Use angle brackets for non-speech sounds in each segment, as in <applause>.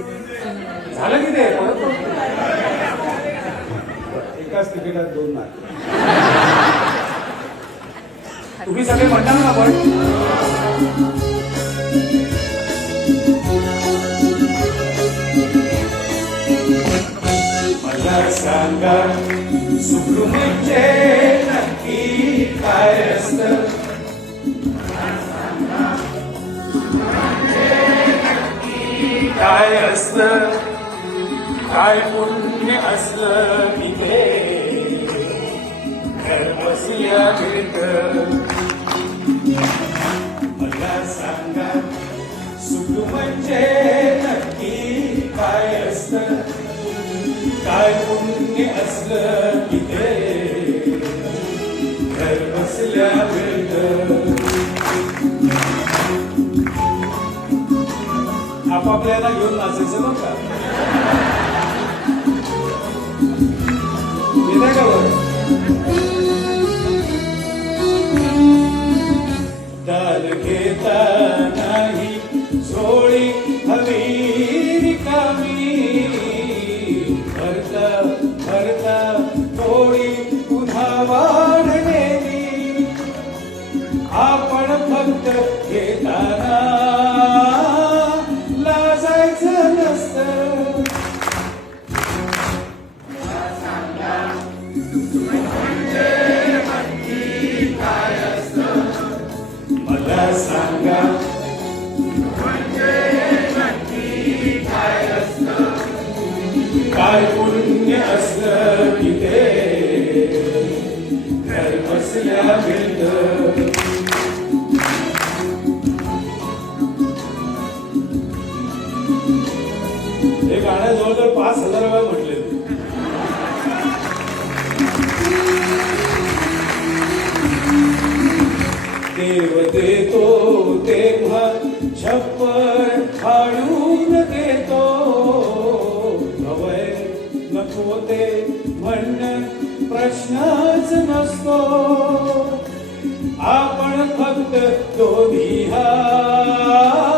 झालं की ते. एकाच तिकिटात दोन मार्क. <laughs> तुम्ही सगळे म्हणणार ना पण मला सांगा सुख म्हणजे नक्की काय असतं? काय असलं काय पुण्य असलं तिथे? ते बसल्या भेट. मला सांगा सुख म्हणजे नक्की काय असलं काय पुण्य असलं तिथे? घर बसल्या भेट. आपापल्याला घेऊन नाचायचं बरं का? येते का दाल घेता नाही झोळी हवी रिकामी भरता भरता थोडी पुन्हा वाढलेली आपण फक्त घेताना मला जवळजवळ पाच हजार वेळा म्हटले देव देतो तेव्हा छप्पर फाडून देतो. हवय नको ते म्हणणं प्रश्नच नसतो. आपण फक्त दोन्ही हात.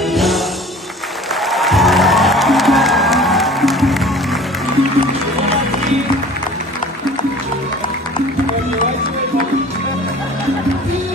Yeah.